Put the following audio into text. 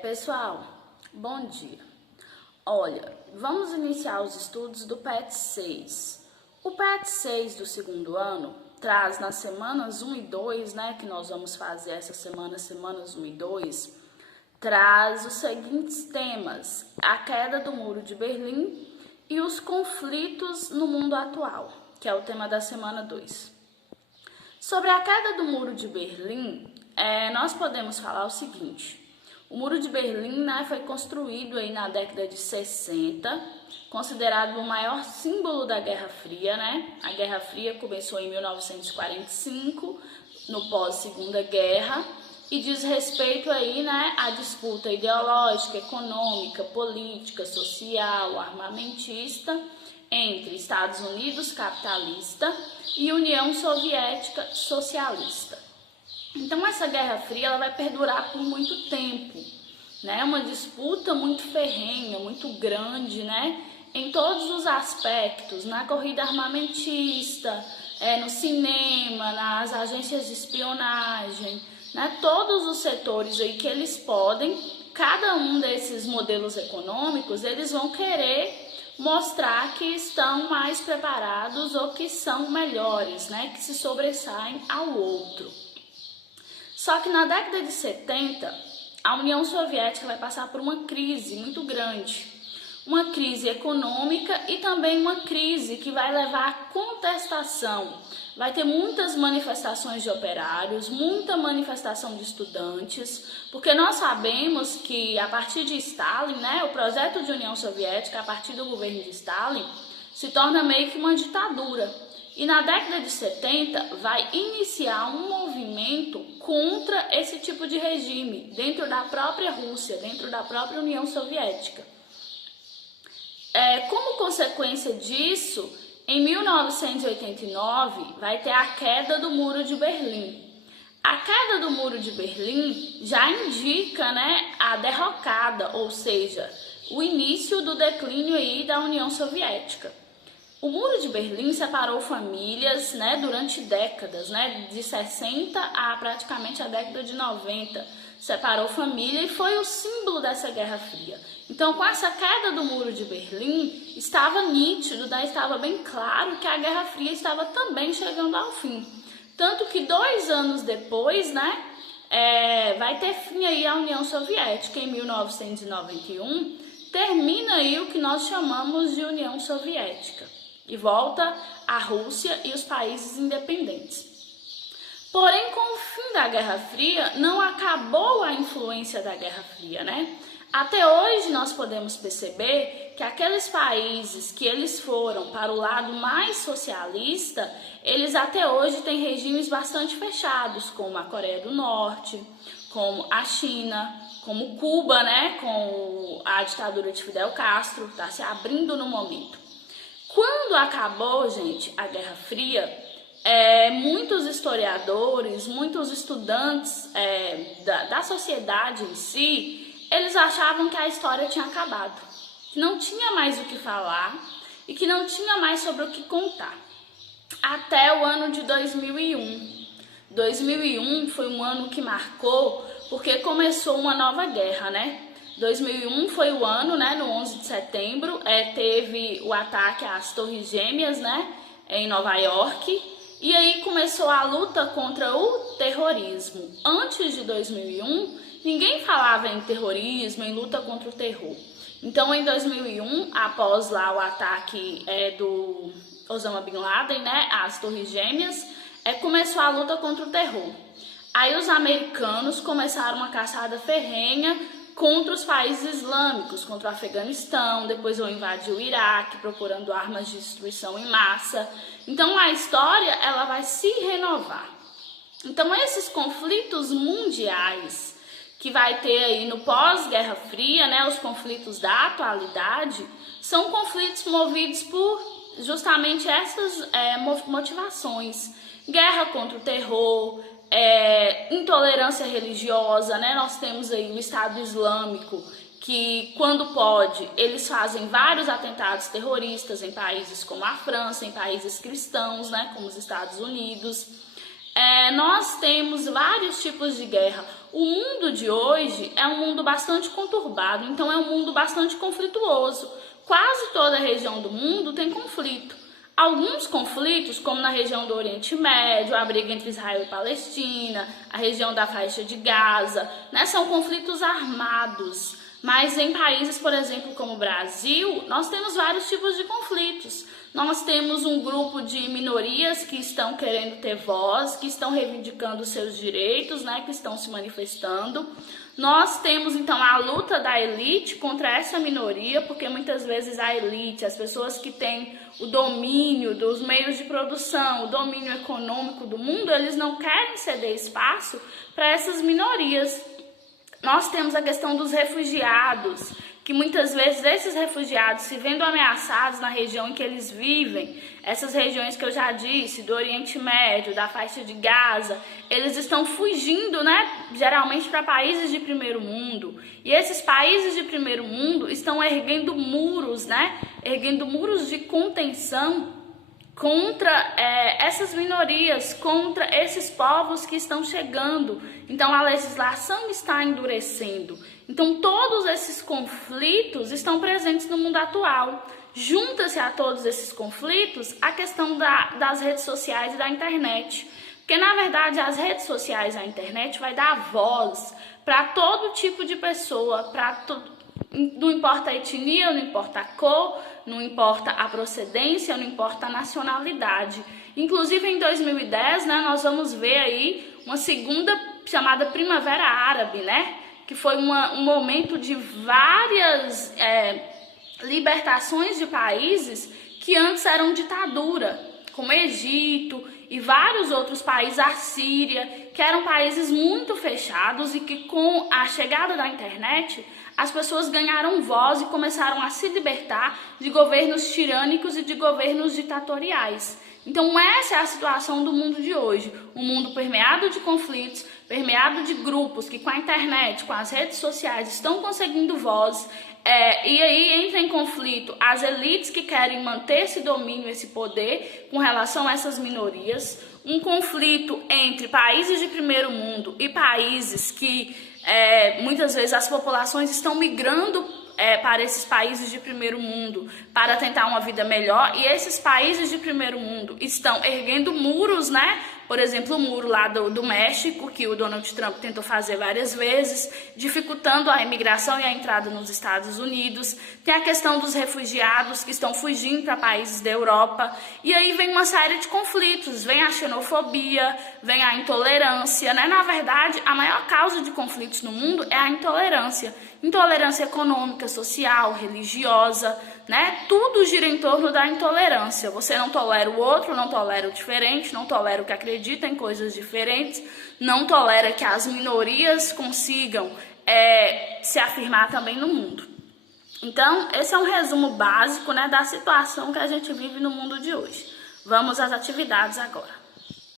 Pessoal, bom dia. Olha, vamos iniciar os estudos do PET 6. O PET 6 do segundo ano traz nas semanas 1 e 2, que nós vamos fazer essa semana, semanas 1 e 2, traz os seguintes temas: a queda do Muro de Berlim e os conflitos no mundo atual, que é o tema da semana 2. Sobre a queda do Muro de Berlim, nós podemos falar o seguinte: o Muro de Berlim foi construído aí na década de 60, considerado o maior símbolo da Guerra Fria, A Guerra Fria começou em 1945, no pós-Segunda Guerra, e diz respeito aí, à disputa ideológica, econômica, política, social, armamentista entre Estados Unidos capitalista e União Soviética socialista. Então essa Guerra Fria ela vai perdurar por muito tempo, Uma disputa muito ferrenha, muito grande, Em todos os aspectos, na corrida armamentista, no cinema, nas agências de espionagem, todos os setores aí que eles podem, cada um desses modelos econômicos, eles vão querer mostrar que estão mais preparados ou que são melhores, que se sobressaem ao outro. Só que na década de 70, a União Soviética vai passar por uma crise muito grande, uma crise econômica e também uma crise que vai levar à contestação. Vai ter muitas manifestações de operários, muita manifestação de estudantes, porque nós sabemos que a partir de Stalin, o projeto de União Soviética, a partir do governo de Stalin, se torna meio que uma ditadura. E na década de 70 vai iniciar um movimento contra esse tipo de regime, dentro da própria Rússia, dentro da própria União Soviética. Como consequência disso, em 1989 vai ter a queda do Muro de Berlim. A queda do Muro de Berlim já indica a derrocada, ou seja, o início do declínio aí da União Soviética. O Muro de Berlim separou famílias durante décadas, de 60 a praticamente a década de 90. Separou família e foi o símbolo dessa Guerra Fria. Então, com essa queda do Muro de Berlim, estava nítido, estava bem claro que a Guerra Fria estava também chegando ao fim. Tanto que 2 anos depois, vai ter fim aí a União Soviética. Em 1991, termina aí o que nós chamamos de União Soviética. E volta a Rússia e os países independentes. Porém, com o fim da Guerra Fria, não acabou a influência da Guerra Fria, Até hoje nós podemos perceber que aqueles países que eles foram para o lado mais socialista, eles até hoje têm regimes bastante fechados, como a Coreia do Norte, como a China, como Cuba, com a ditadura de Fidel Castro, está se abrindo no momento. Quando acabou, gente, a Guerra Fria, muitos historiadores, muitos estudantes da sociedade em si, eles achavam que a história tinha acabado, que não tinha mais o que falar e que não tinha mais sobre o que contar. Até o ano de 2001. 2001 foi um ano que marcou porque começou uma nova guerra, 2001 foi o ano, no 11 de setembro, teve o ataque às Torres Gêmeas, em Nova York, e aí começou a luta contra o terrorismo. Antes de 2001, ninguém falava em terrorismo, em luta contra o terror. Então, em 2001, após lá o ataque do Osama Bin Laden, às Torres Gêmeas, começou a luta contra o terror. Aí os americanos começaram uma caçada ferrenha contra os países islâmicos, contra o Afeganistão, depois vão invadir o Iraque, procurando armas de destruição em massa. Então a história ela vai se renovar. Então esses conflitos mundiais que vai ter aí no pós-Guerra Fria, os conflitos da atualidade, são conflitos movidos por justamente essas motivações. Guerra contra o terror, intolerância religiosa, Nós temos aí o Estado Islâmico, que quando pode, eles fazem vários atentados terroristas em países como a França, em países cristãos, como os Estados Unidos. nós temos vários tipos de guerra. O mundo de hoje é um mundo bastante conturbado, então é um mundo bastante conflituoso. Quase toda a região do mundo tem conflito. Alguns conflitos, como na região do Oriente Médio, a briga entre Israel e Palestina, a região da faixa de Gaza, né, são conflitos armados. Mas em países, por exemplo, como o Brasil, nós temos vários tipos de conflitos. Nós temos um grupo de minorias que estão querendo ter voz, que estão reivindicando seus direitos, né, que estão se manifestando. Nós temos, então, a luta da elite contra essa minoria, porque muitas vezes a elite, as pessoas que têm o domínio dos meios de produção, o domínio econômico do mundo, eles não querem ceder espaço para essas minorias. Nós temos a questão dos refugiados, que muitas vezes esses refugiados, se vendo ameaçados na região em que eles vivem, essas regiões que eu já disse, do Oriente Médio, da faixa de Gaza, eles estão fugindo, né, geralmente para países de primeiro mundo. E esses países de primeiro mundo estão erguendo muros, né, erguendo muros de contenção contra essas minorias, contra esses povos que estão chegando. Então a legislação está endurecendo. Então todos esses conflitos estão presentes no mundo atual. Junta-se a todos esses conflitos a questão das redes sociais e da internet. Porque na verdade as redes sociais e a internet vai dar voz para todo tipo de pessoa, não importa a etnia, não importa a cor, não importa a procedência, não importa a nacionalidade. Inclusive em 2010, né, nós vamos ver aí uma segunda chamada Primavera Árabe, né, que foi um momento de várias libertações de países que antes eram ditadura, como Egito e vários outros países, a Síria, que eram países muito fechados e que com a chegada da internet as pessoas ganharam voz e começaram a se libertar de governos tirânicos e de governos ditatoriais. Então essa é a situação do mundo de hoje, um mundo permeado de conflitos, permeado de grupos que com a internet, com as redes sociais estão conseguindo voz, e aí entra em conflito as elites que querem manter esse domínio, esse poder com relação a essas minorias, um conflito entre países de primeiro mundo e países que muitas vezes as populações estão migrando para esses países de primeiro mundo para tentar uma vida melhor, e esses países de primeiro mundo estão erguendo muros, né? Por exemplo, o muro lá do México, que o Donald Trump tentou fazer várias vezes, dificultando a imigração e a entrada nos Estados Unidos. Tem a questão dos refugiados que estão fugindo para países da Europa. E aí vem uma série de conflitos, vem a xenofobia, vem a intolerância, né? Na verdade, a maior causa de conflitos no mundo é a intolerância. Intolerância econômica, social, religiosa, né? Tudo gira em torno da intolerância. Você não tolera o outro, não tolera o diferente, não tolera o que acredita em coisas diferentes, não tolera que as minorias consigam se afirmar também no mundo. Então, esse é um resumo básico, né, da situação que a gente vive no mundo de hoje. Vamos às atividades agora.